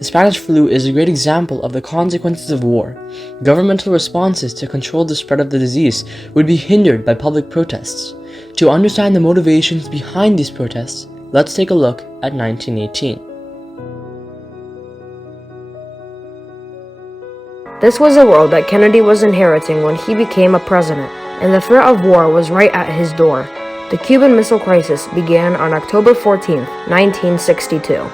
The Spanish flu is a great example of the consequences of war. Governmental responses to control the spread of the disease would be hindered by public protests. To understand the motivations behind these protests, let's take a look at 1918. This was the world that Kennedy was inheriting when he became a president, and the threat of war was right at his door. The Cuban Missile Crisis began on October 14, 1962.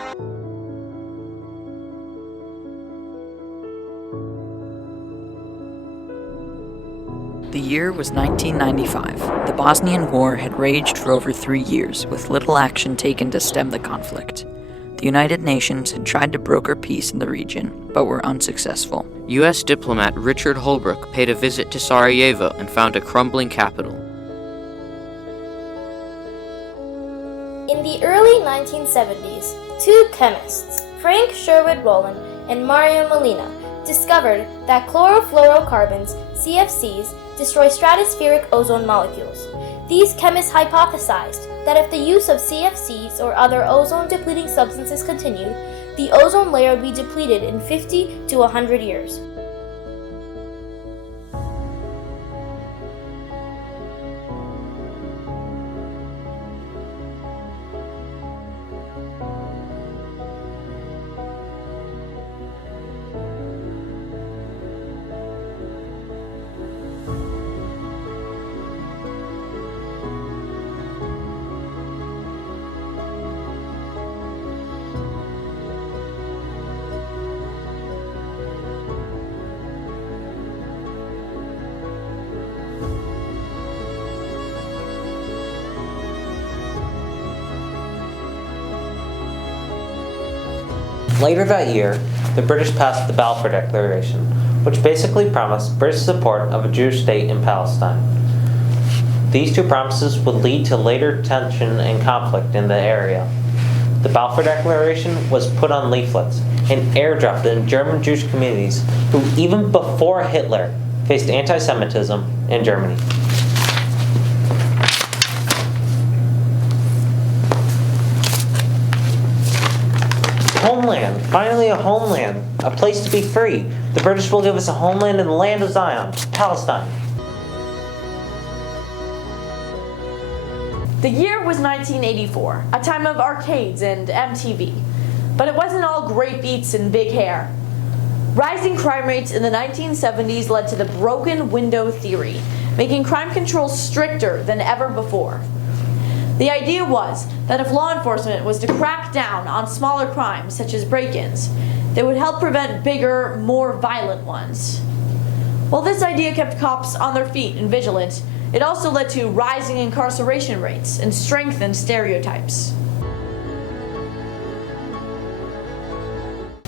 The year was 1995. The Bosnian War had raged for over 3 years, with little action taken to stem the conflict. The United Nations had tried to broker peace in the region, but were unsuccessful. U.S. diplomat Richard Holbrooke paid a visit to Sarajevo and found a crumbling capital. In the early 1970s, two chemists, Frank Sherwood Rowland and Mario Molina, discovered that chlorofluorocarbons, CFCs, destroy stratospheric ozone molecules. These chemists hypothesized that if the use of CFCs or other ozone-depleting substances continued, the ozone layer would be depleted in 50 to 100 years. Later that year, the British passed the Balfour Declaration, which basically promised British support of a Jewish state in Palestine. These two promises would lead to later tension and conflict in the area. The Balfour Declaration was put on leaflets and airdropped in German Jewish communities who, even before Hitler, faced anti-Semitism in Germany. Homeland. Finally a homeland. A place to be free. The British will give us a homeland in the land of Zion, Palestine. The year was 1984, a time of arcades and MTV. But it wasn't all great beats and big hair. Rising crime rates in the 1970s led to the broken window theory, making crime control stricter than ever before. The idea was that if law enforcement was to crack down on smaller crimes, such as break-ins, they would help prevent bigger, more violent ones. While this idea kept cops on their feet and vigilant, it also led to rising incarceration rates and strengthened stereotypes.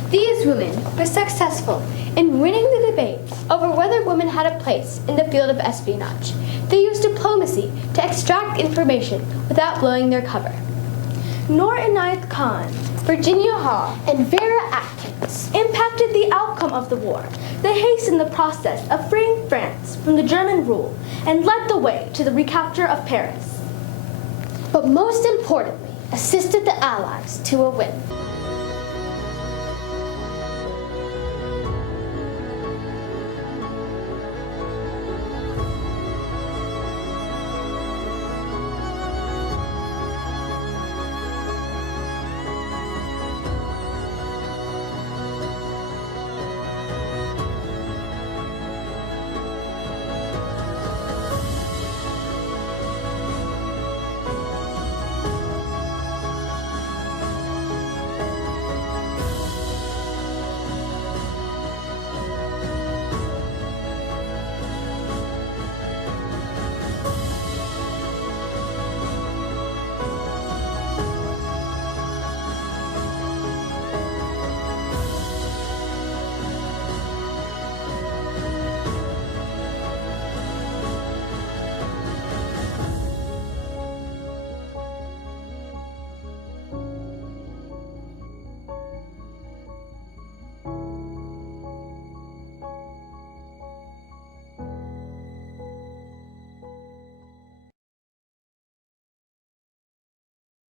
These women were successful in winning the debate over whether women had a place in the field of espionage. They used diplomacy to extract information without blowing their cover. Noor Inayat Khan, Virginia Hall, and Vera Atkins impacted the outcome of the war. They hastened the process of freeing France from the German rule and led the way to the recapture of Paris. But most importantly, assisted the Allies to a win.